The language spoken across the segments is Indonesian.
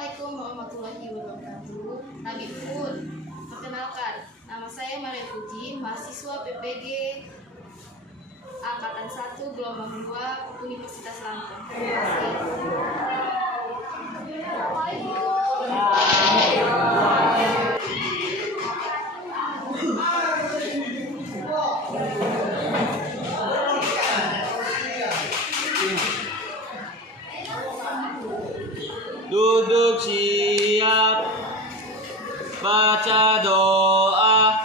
Assalamualaikum warahmatullahi wabarakatuh. Nabi pun perkenalkan, nama saya Maria Puji, mahasiswa PPG Angkatan 1 Gelombang 2 Universitas Lampung. Terima kasih. Duduk siap, baca doa.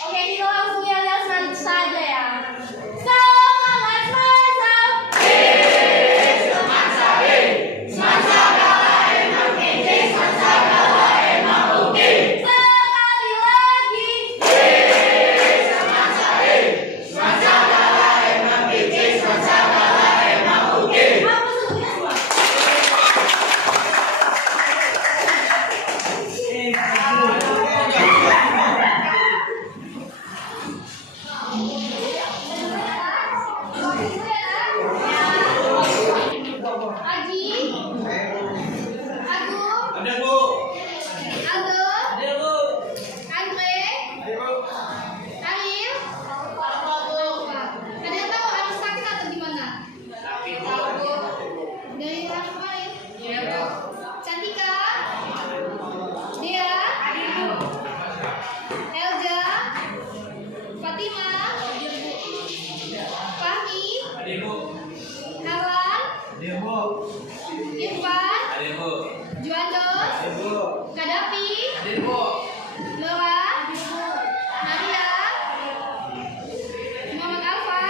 Oke, kita langsung nyanyi saja ya. Semangat masam. Semangat sabi. Semangat segala emang kece. Semangat segala emang oke. Sekali lagi. Semangat sabi. Semangat segala emang kece. Semangat segala emang oke. Apa sebutnya semua? Irfan, Juandos, Kadapi, Lola, Nadia, Muhammad Alfa,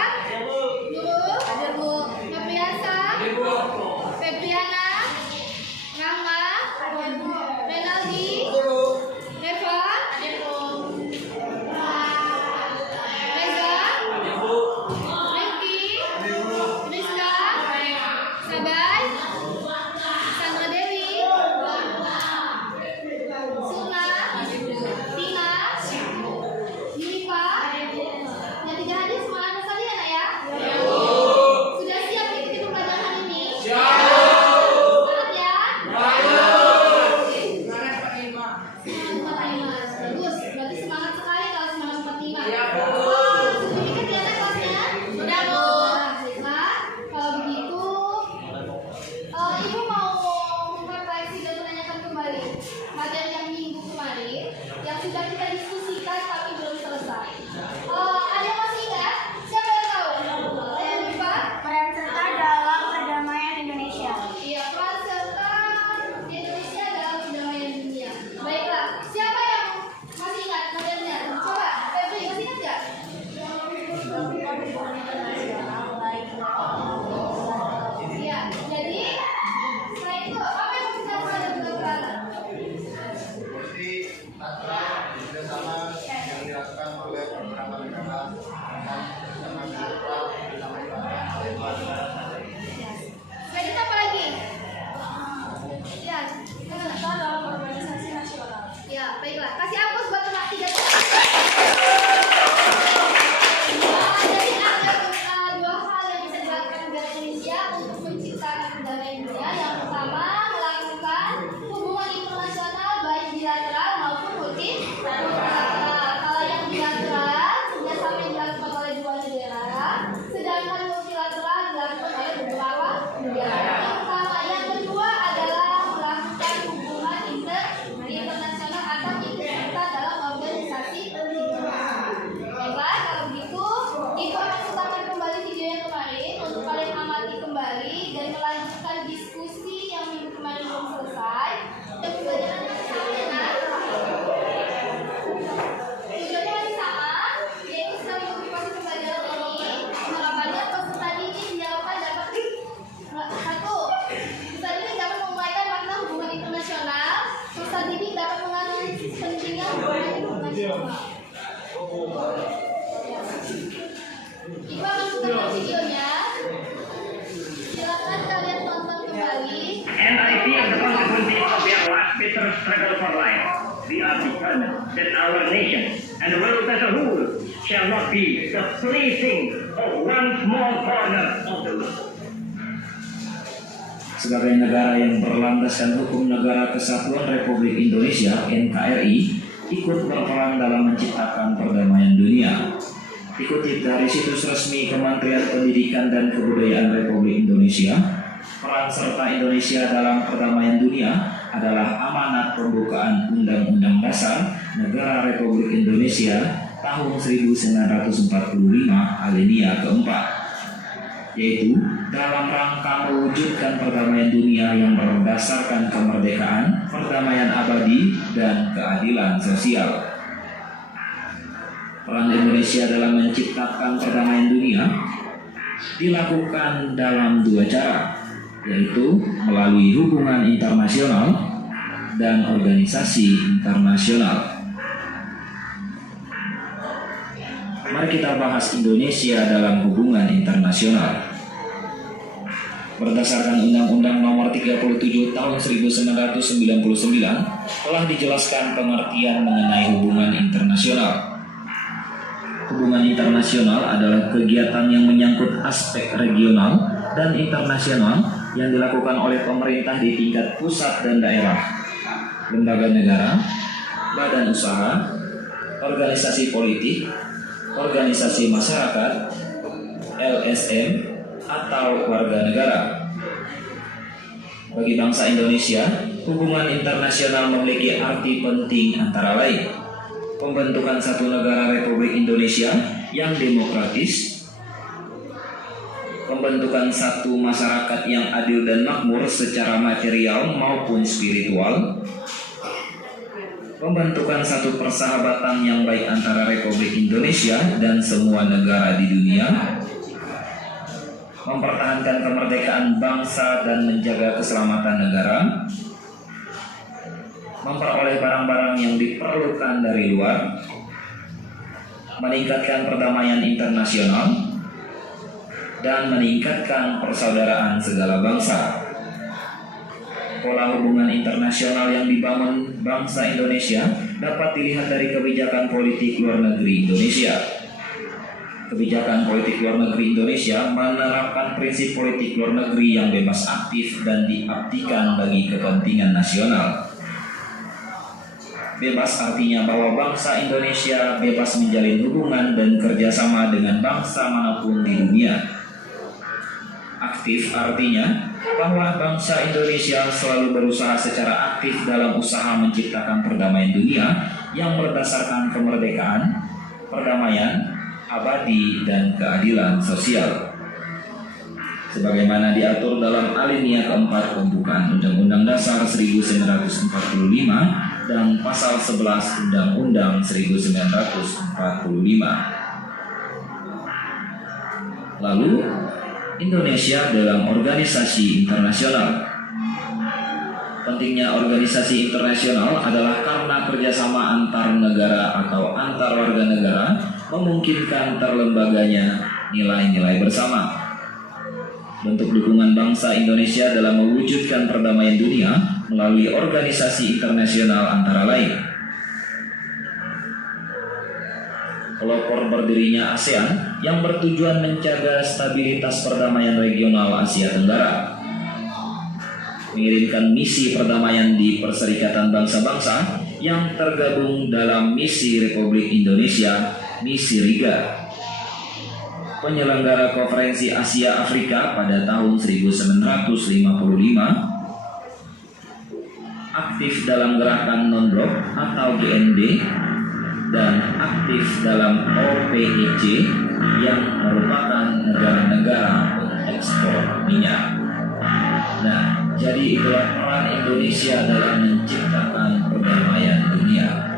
Nurul, Nopriasa, Febriana, Rahma, Renaldi, Reva, Reza, Rifki, Rizka, Sabai, Sandra Dewi, Suna, Tina, Yunifa. Yang tiga hadir semua anak sekalian ya? Sudah siap mengikuti pembelajaran hari ini? Siap. kembali. And I fear the consequences of their last bitter struggle for life. We are determined that our nation and the world as a whole shall not be the plaything of one small corner of the world. Sebagai negara yang berlandaskan hukum Negara Kesatuan Republik Indonesia (NKRI), ikut berperan dalam menciptakan perdamaian dunia. Dikutip dari situs resmi Kementerian Pendidikan dan Kebudayaan Republik Indonesia, peran serta Indonesia dalam perdamaian dunia adalah amanat pembukaan Undang-Undang Dasar Negara Republik Indonesia tahun 1945 alinea keempat, yaitu dalam rangka mewujudkan perdamaian dunia yang berdasarkan kemerdekaan, perdamaian abadi, dan keadilan sosial. Peran Indonesia dalam menciptakan perdamaian dunia dilakukan dalam dua cara, yaitu melalui hubungan internasional dan organisasi internasional. Mari kita bahas Indonesia dalam hubungan internasional. Berdasarkan Undang-Undang Nomor 37 Tahun 1999 telah dijelaskan pengertian mengenai hubungan internasional. Hubungan internasional adalah kegiatan yang menyangkut aspek regional dan internasional yang dilakukan oleh pemerintah di tingkat pusat dan daerah, lembaga negara, badan usaha, organisasi politik, organisasi masyarakat, LSM, atau warga negara. Bagi bangsa Indonesia, hubungan internasional memiliki arti penting antara lain: pembentukan satu negara Republik Indonesia yang demokratis, pembentukan satu masyarakat yang adil dan makmur secara material maupun spiritual, pembentukan satu persahabatan yang baik antara Republik Indonesia dan semua negara di dunia, mempertahankan kemerdekaan bangsa dan menjaga keselamatan negara, memperoleh barang-barang yang diperlukan dari luar, meningkatkan perdamaian internasional, dan meningkatkan persaudaraan segala bangsa. Pola hubungan internasional yang dibangun bangsa Indonesia dapat dilihat dari kebijakan politik luar negeri Indonesia. Kebijakan politik luar negeri Indonesia menerapkan prinsip politik luar negeri yang bebas aktif dan diabdikan bagi kepentingan nasional. Bebas artinya bahwa bangsa Indonesia bebas menjalin hubungan dan kerjasama dengan bangsa manapun di dunia. Aktif artinya bahwa bangsa Indonesia selalu berusaha secara aktif dalam usaha menciptakan perdamaian dunia yang berdasarkan kemerdekaan, perdamaian, abadi, dan keadilan sosial. Sebagaimana diatur dalam alinea keempat pembukaan Undang-Undang Dasar 1945 dan pasal 11 Undang-Undang 1945. Lalu, Indonesia dalam organisasi internasional. Pentingnya organisasi internasional adalah karena kerjasama antar negara atau antar warga negara memungkinkan terlembaganya nilai-nilai bersama. Bentuk dukungan bangsa Indonesia dalam mewujudkan perdamaian dunia melalui organisasi internasional antara lain: pelopor berdirinya ASEAN yang bertujuan menjaga stabilitas perdamaian regional Asia Tenggara, mengirimkan misi perdamaian di Perserikatan Bangsa-Bangsa yang tergabung dalam misi Republik Indonesia, misi RIGA, penyelenggara Konferensi Asia Afrika pada tahun 1955, aktif dalam gerakan non-blok atau GNB, dan aktif dalam OPEC yang merupakan negara-negara pengekspor minyak. Nah, jadi itulah peran Indonesia dalam menciptakan perdamaian dunia.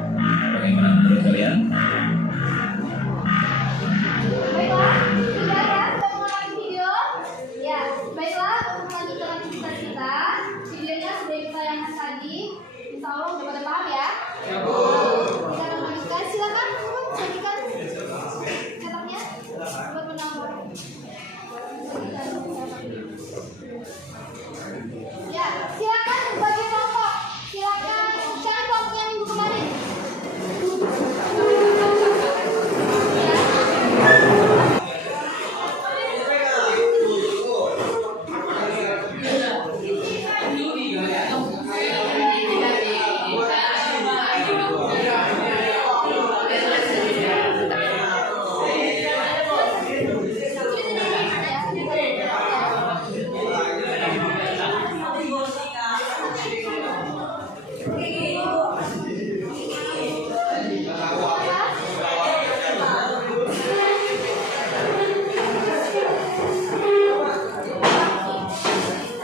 Bagaimana menurut kalian? Baiklah, sudah ya, sudah mengulangi video. Ya, baiklah, untuk melanjutkan aktivitas kita, videonya sudah ditayangkan tadi. Insya Allah udah pada paham ya? Ya, Bu. Kita akan lanjutkan, silakan sajikan cetaknya buat menambah.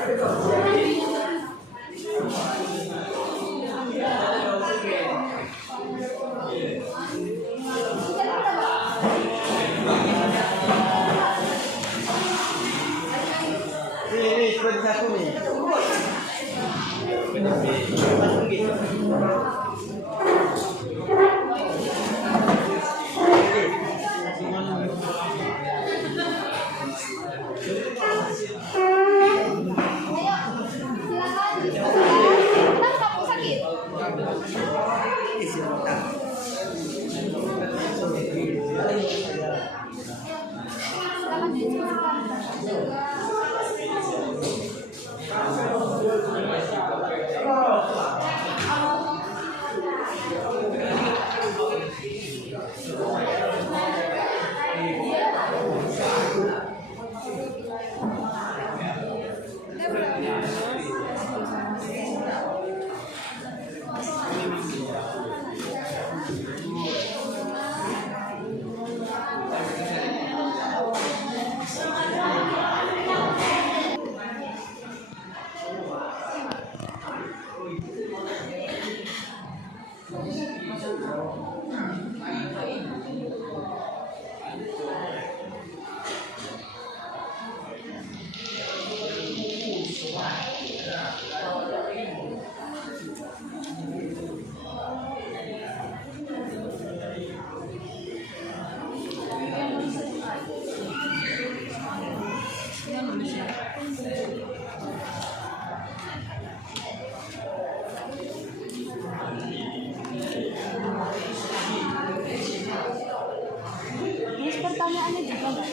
Ini seperti satu nih. Ntar kamu sakit. Terus pertanyaannya juga nggak?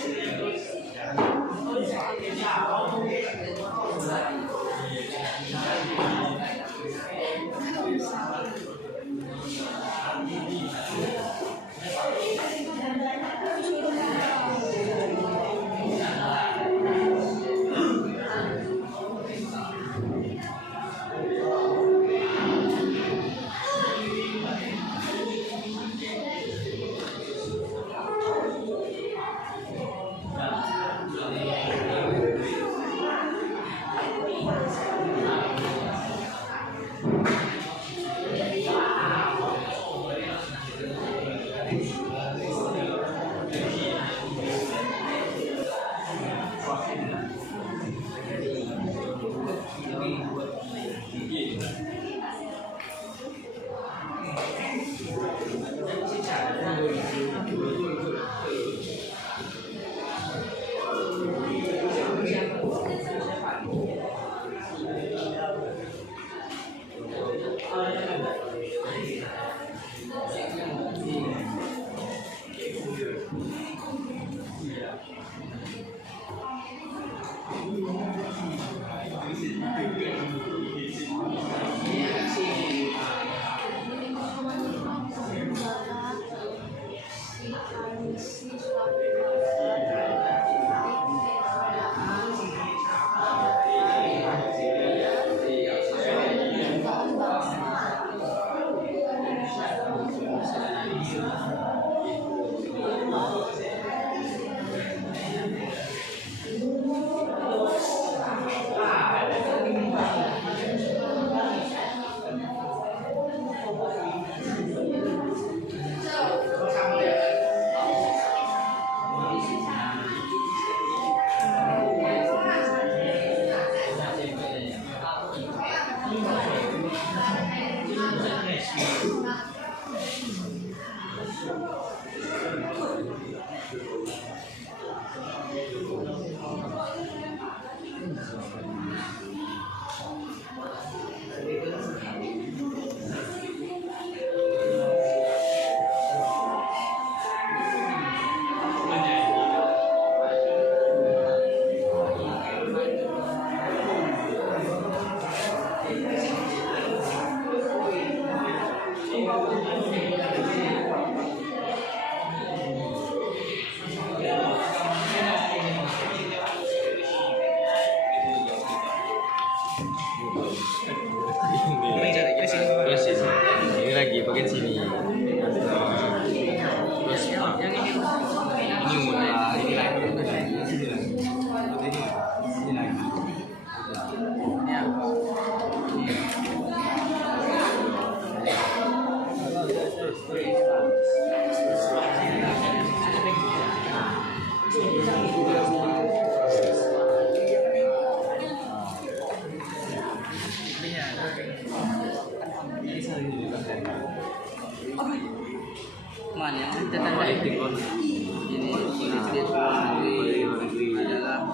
Ini lagi bagian sini. Terus ini mulai ini lagi. Ini lagi. Mana yang kita tanda ini politik luar negeri adalah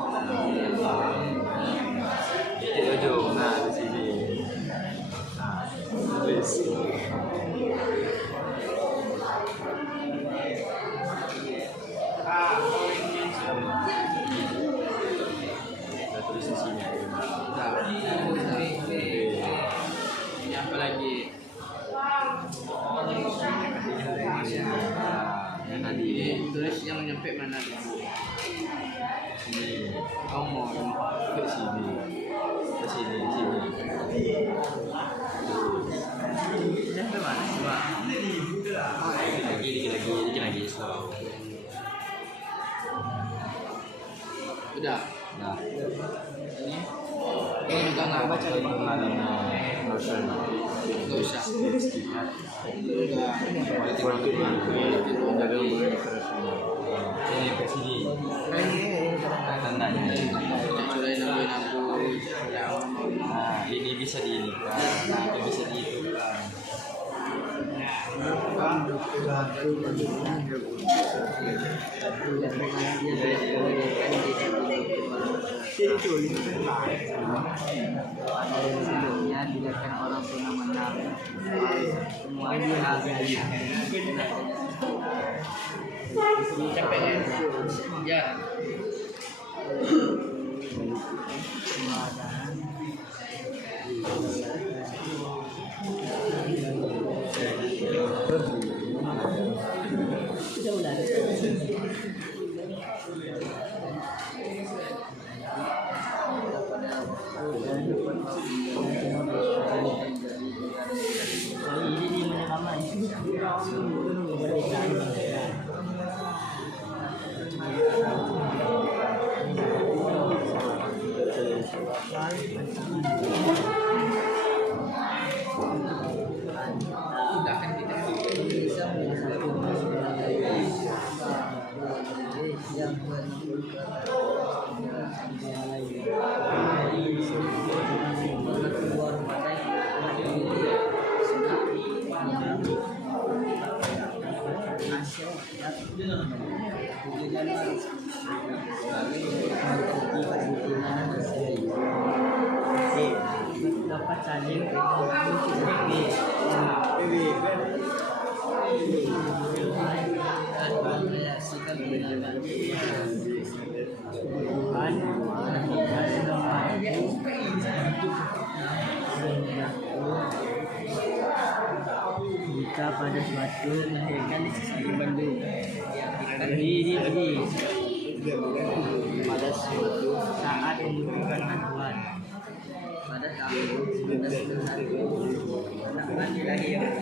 Jojo, nah di sini. Nah, tulis. Kita tulis di sini. ini apa lagi? Yang tadi Tulis yang nyampe mana dulu? ini. Kau mau Ke sini. Ke sini, sini. nyampe mana coba? Dikit lagi, slow. Udah. Nah, Ini juga nggak baca di nggak usah. nggak usah. Udah. Politik ini ke sini. Tandanya. Mulai nabu-nabu. Nah, ini bisa diinikan, nah, ini bisa dihidupkan. Sebelumnya dilihatkan orang pernah menang. Semuanya ada. Ya. dapat saling jika pada suatu melahirkan di sisi Bandung ini pada suatu saat membutuhkan bantuan pada tahun 1991 anak Bani dilahirkan.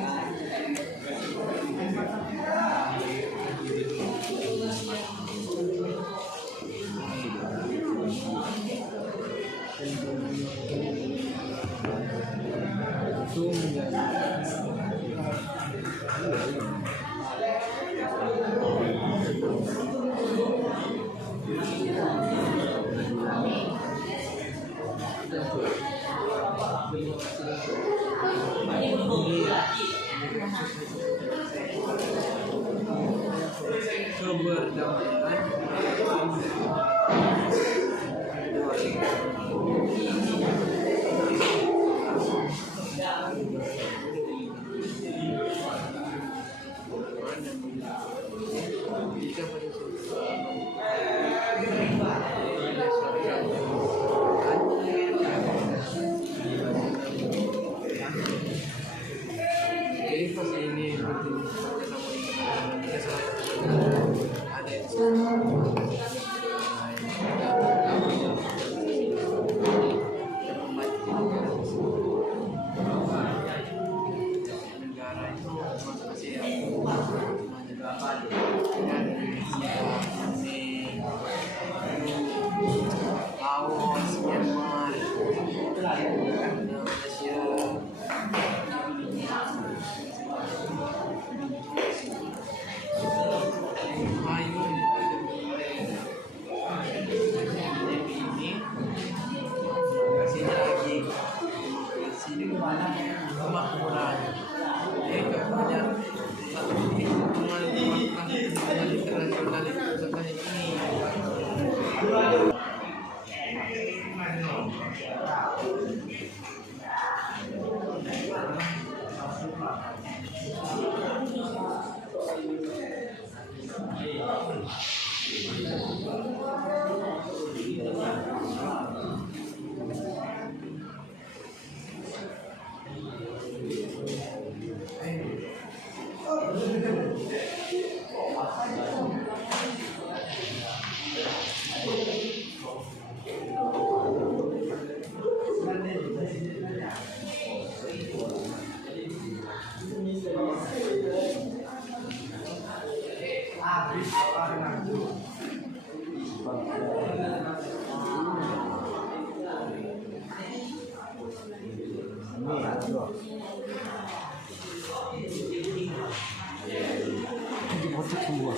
Dipocok semua.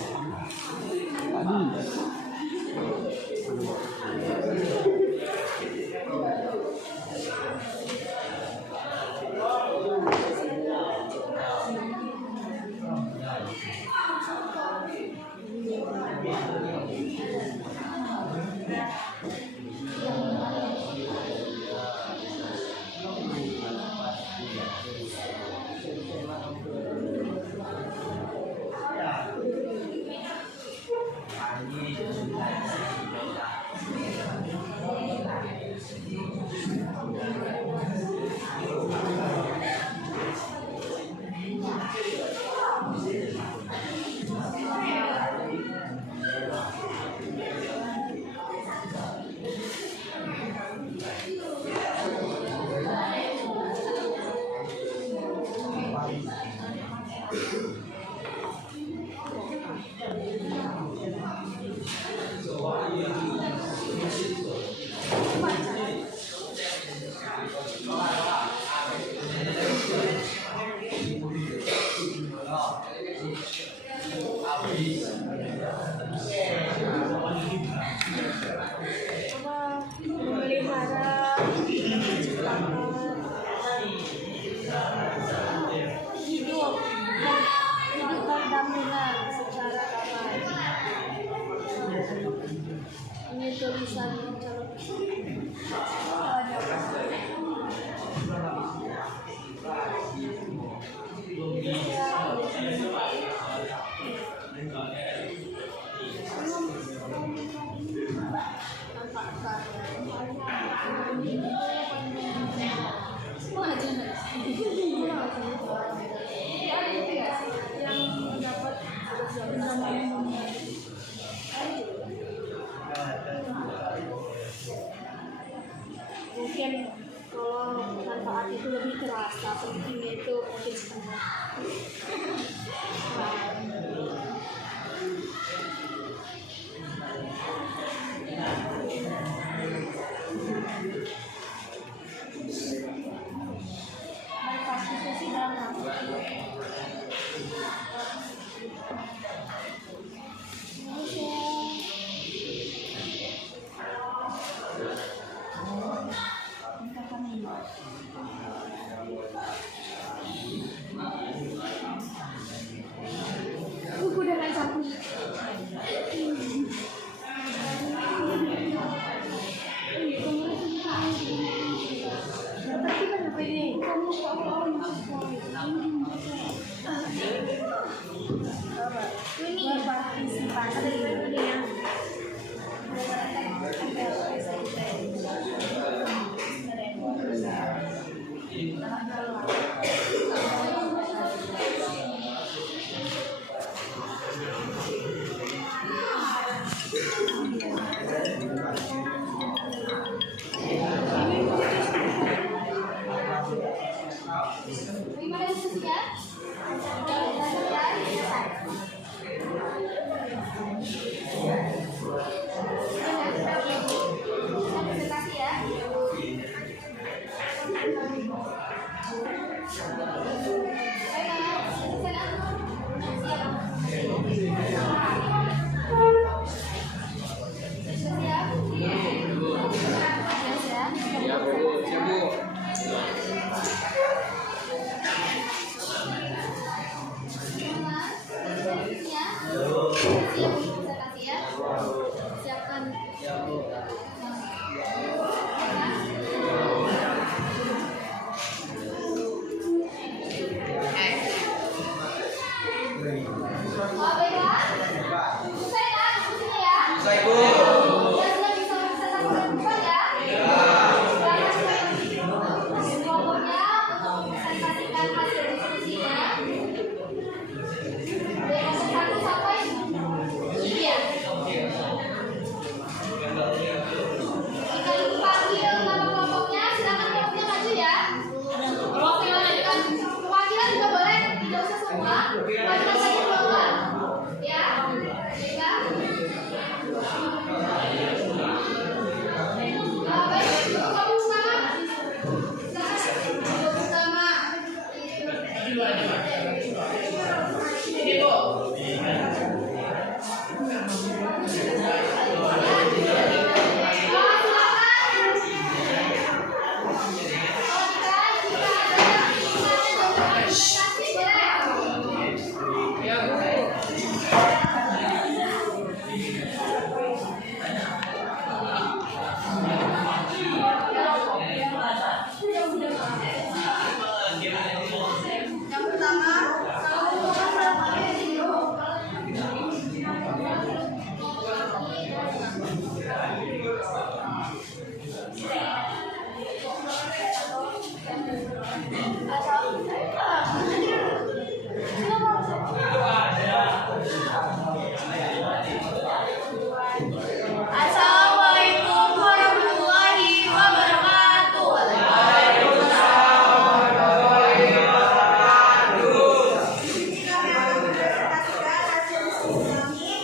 Aduh. memelihara, hidup berdampingan secara damai. Ini tulisan mungkin kalau manfaat itu lebih terasa, pentingnya itu mungkin setengah. Buku dengan sapu. Ini partisipasi dari yang Assalamualaikum warahmatullahi wabarakatuh. Di sini kami akan mempresentasikan hasil diskusi kami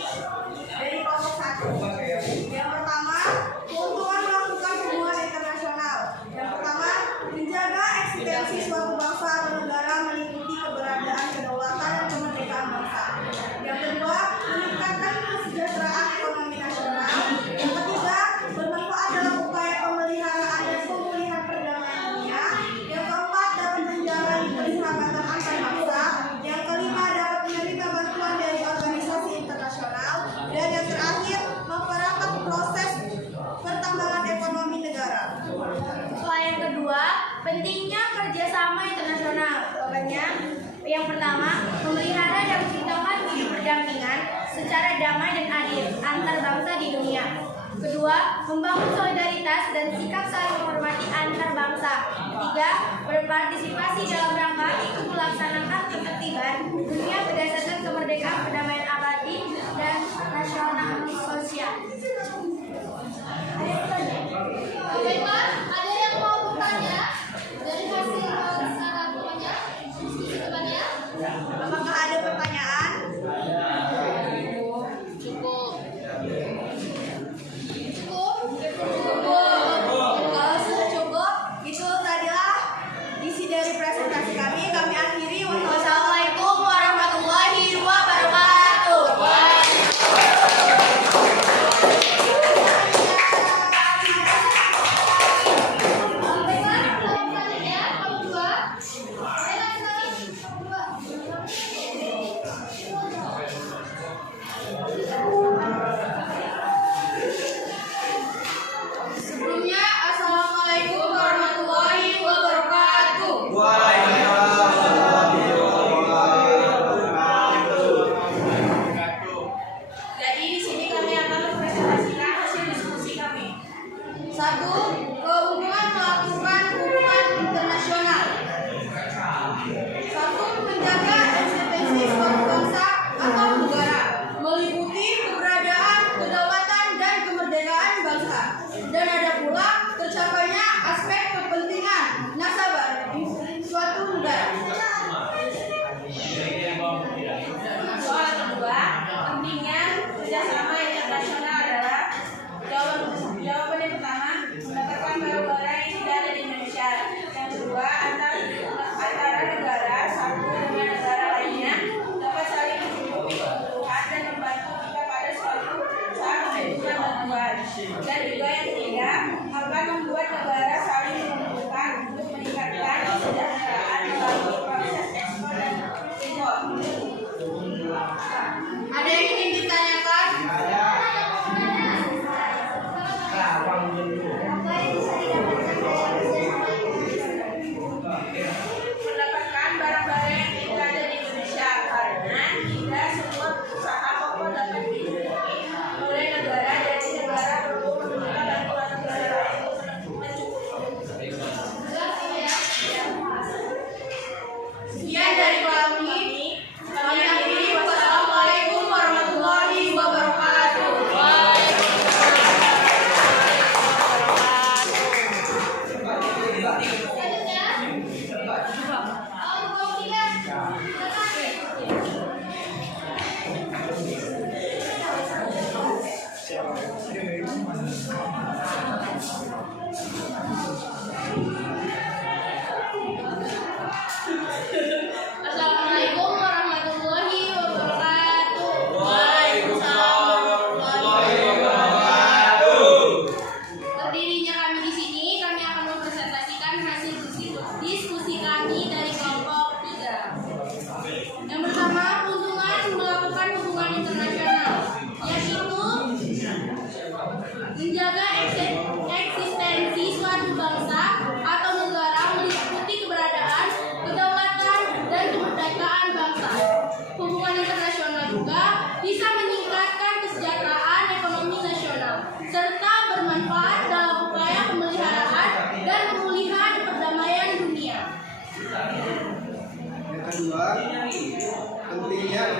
dari kelompok 1. Yang pertama, keuntungan melakukan hubungan internasional. Yang pertama, menjaga eksistensi suatu bangsa atau negara meliputi keberadaan, kedaulatan, dan kemerdekaan bangsa. Yang kedua, meningkatkan kesejahteraan ekonomi nasional. Yang ketiga, bermanfaat dalam upaya pemeliharaan dan pemulihan perdamaian dunia. Yang keempat, dapat menjalani persahabatan antar bangsa. Yang kelima, dapat menerima bantuan dari organisasi internasional. Dan yang terakhir, memperampat proses pertambangan ekonomi negara. Soal yang kedua, pentingnya kerjasama internasional. Jawabannya, yang pertama, memelihara dan menciptakan hidup berdampingan secara damai dan adil antar bangsa di dunia. Kedua, membangun solidaritas dan sikap saling menghormati antar bangsa. Ketiga, berpartisipasi dalam rangka ikut melaksanakan ketertiban dunia berdasarkan kemerdekaan, perdamaian abadi, dan nasional sosial. Baiklah, ada yang mau bertanya dari hasil sarapannya? Depannya? Apakah ada pertanyaan? Cukup. Kalau sudah cukup, Itu tadilah isi dari presentasi kami. Kami akhiri. wassalamualaikum warahmatullahi wabarakatuh.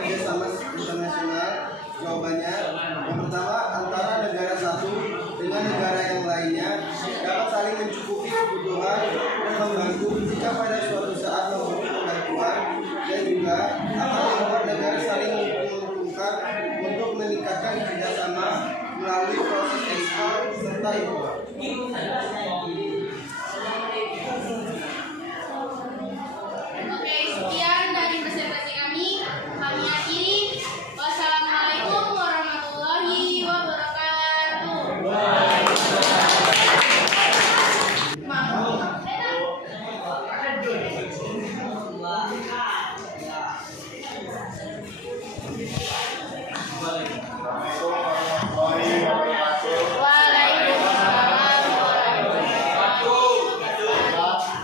kerjasama internasional? Jawabannya, yang pertama, antara negara satu dengan negara yang lainnya dapat saling mencukupi kebutuhan dan membantu jika pada suatu saat membutuhkan bantuan, dan juga akan membuat negara saling menguntungkan untuk meningkatkan kerjasama melalui proses ekspor serta impor. Oke, sekian dari presentasi kami. Kami akhiri. Wassalamualaikum warahmatullahi wabarakatuh.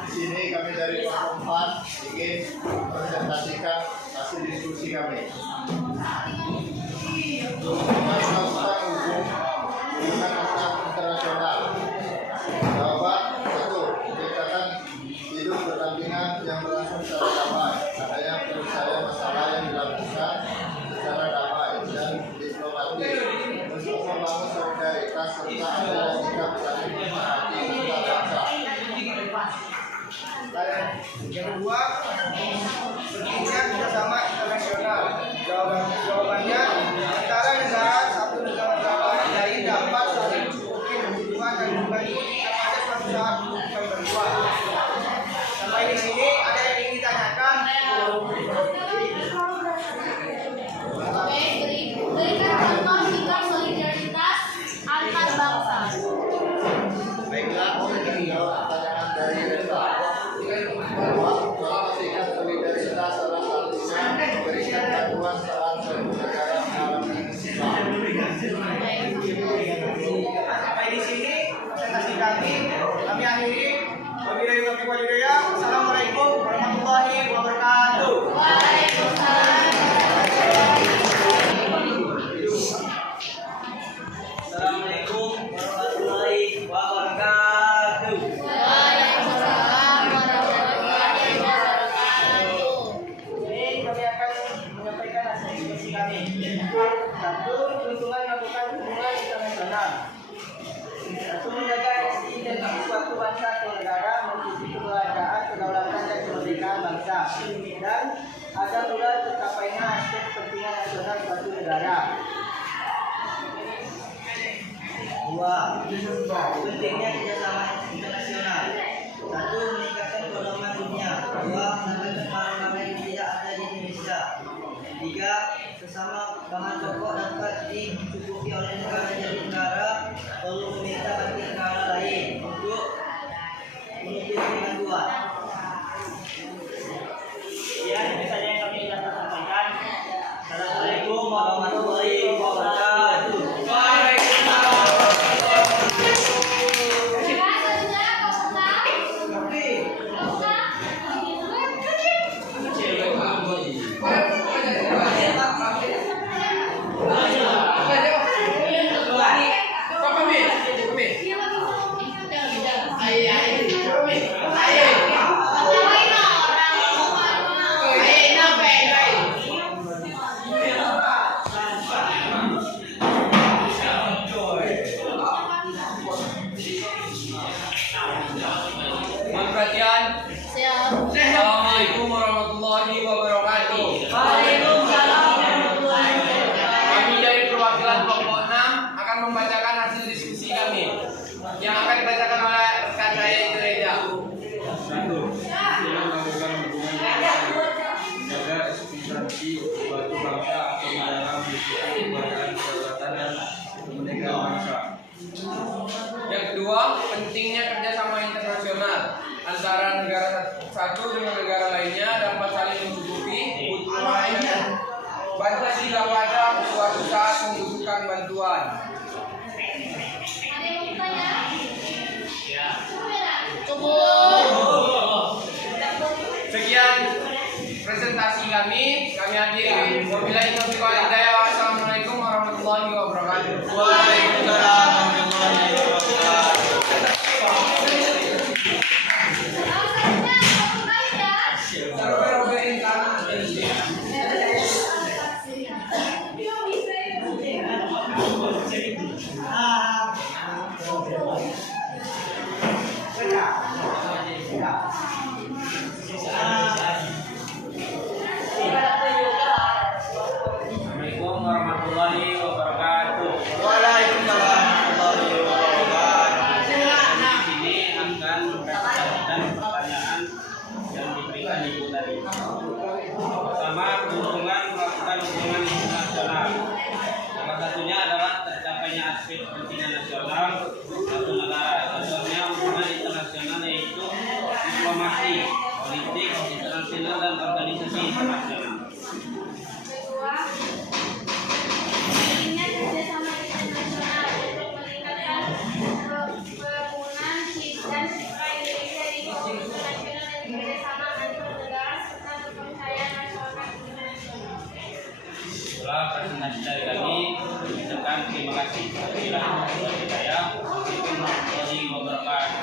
Di sini kami dari kelompok 4 ingin presentasikan hasil diskusi kami. Undang-undang hukum dengan asas internasional. Jawaban 1. Menciptakan hidup berdampingan yang berlangsung secara damai. Adanya penyelesaian masalah yang dilakukan secara damai dan diplomatik untuk membangun solidaritas serta adanya sikap saling menghormati antar bangsa. Dan yang kedua, pentingnya kerjasama internasional. Jawabannya, antara negara satu dengan negara lain dapat saling mencukupi kebutuhan dan membantu jika pada suatu saat membutuhkan bantuan. Sampai di sini ada yang ingin ditanyakan? Oke, berikan contoh sikap solidaritas antar bangsa. Baiklah, saya menjawab pertanyaan dari Reza. Bahwa contoh sikap solidaritas salah satunya memberikan bantuan salah satu negara mengalami musibah. Sampai di sini presentasi kami akhiri. Wabillahi taufiq wal hidayah. Wassalamualaikum warahmatullahi wabarakatuh. Waalaikumsalam. Assalamualaikum warahmatullahi wabarakatuh. Waalaikumsalam warahmatullahi wabarakatuh. Ini kami akan menyampaikan hasil diskusi kami. 1. Keuntungan melakukan hubungan internasional. 1. Menjaga identitas suatu bangsa atau negara, mengikuti keberadaan, kedaulatan dan kemerdekaan bangsa, dan agar pula tercapainya aspek kepentingan nasional suatu negara. 2. Pentingnya kerjasama internasional. 1. Meningkatkan perekonomian dunia. 2. Menangani masalah yang tidak ada di Indonesia. 3. Sesama bahan pokok dapat dicukupi oleh negara jadi negara perlu meminta bagi negara lain untuk menutupi bantuan. Ya, ini saja yang kami dapat sampaikan. Assalamualaikum warahmatullahi wabarakatuh. Perhatian. Assalamualaikum warahmatullahi wabarakatuh. Kami dari perwakilan kelompok 6 akan membacakan hasil diskusi kami yang akan dibacakan oleh rekan saya itu Reza. 1. Melakukan hubungan menjaga eksistensi suatu bangsa atau negara mengikuti keberadaan, kedaulatan dan kemerdekaan bangsa. Yang kedua, pentingnya kerjasama internasional antara negara satu dengan negara lainnya dapat saling mencukupi kebutuhan dan bantu jika pada suatu saat membutuhkan bantuan. Ada yang mau bertanya? Sekian presentasi kami akhiri. Wabillahi taufiq wal hidayah. Wassalamualaikum warahmatullahi wabarakatuh. Waalaikumsalam warahmatullahi wabarakatuh. Robein tanah. Assalamualaikum warahmatullahi wabarakatuh. Waalaikumsalam warahmatullahi wabarakatuh. Di sini akan mempresentasikan pertanyaan yang diberikan ibu tadi. Pertama, keuntungan melakukan hubungan internasional. Salah satunya adalah tercapainya aspek kepentingan nasional satu negara. Contohnya hubungan internasional yaitu diplomasi, politik, internasional dan organisasi internasional. Kedua, pentingnya kerjasama internasional untuk meningkatkan kerukunan dan citra Indonesia di kancah internasional dan kerjasama antar negara serta kepercayaan masyarakat internasional. Setelah presentasi dari kami, ucapkan terima kasih. Wassalamualaikum warahmatullahi wabarakatuh.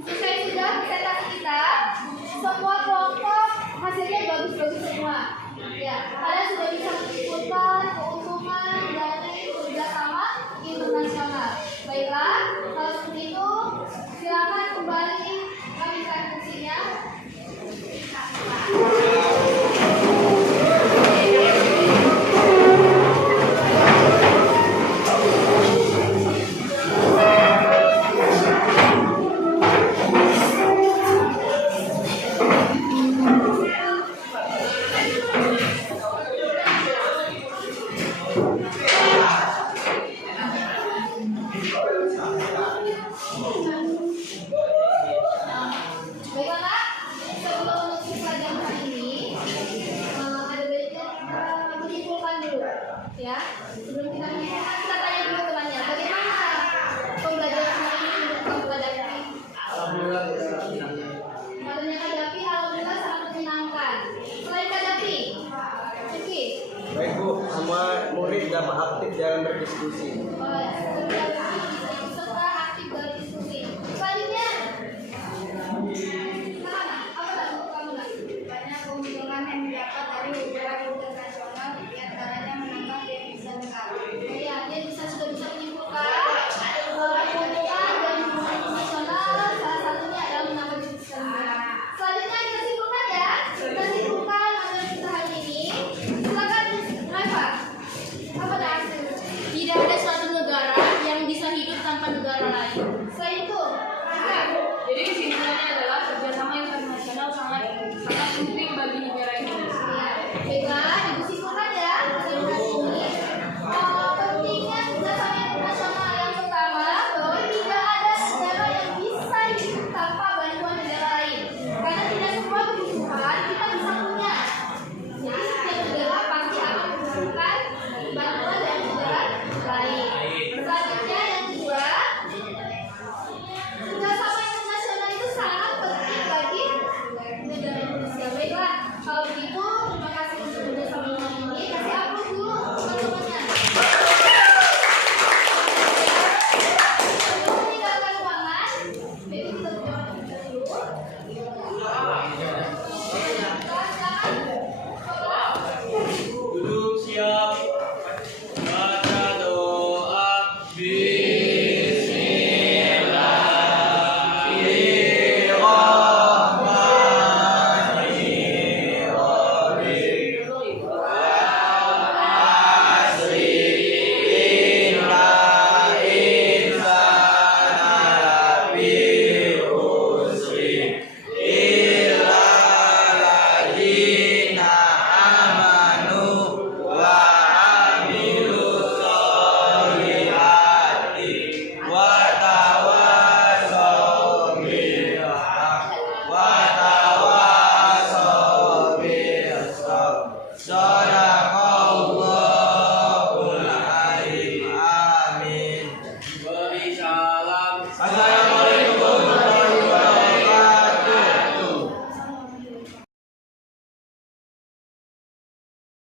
Selesai sudah presentasi kita. Semua kelompok hasilnya bagus-bagus semua. Ya, kalian sudah bisa menyimpulkan keuntungan dari kerjasama internasional. Baiklah, kalau seperti itu, silakan kembali kami fungsinya. Baiklah Kak, sebelum menutup pelajaran hari ini, ada baiknya menyimpulkan dulu, ya. Sebelum kita menyimpulkan, kita tanya dulu temannya, bagaimana pembelajaran hari ini menurut kamu Kak Davi? Katanya Kak Davi, alhamdulillah sangat menyenangkan. Selain Kak Davi, Rizky, Baik Bu, semua murid dapat aktif dalam berdiskusi. oh,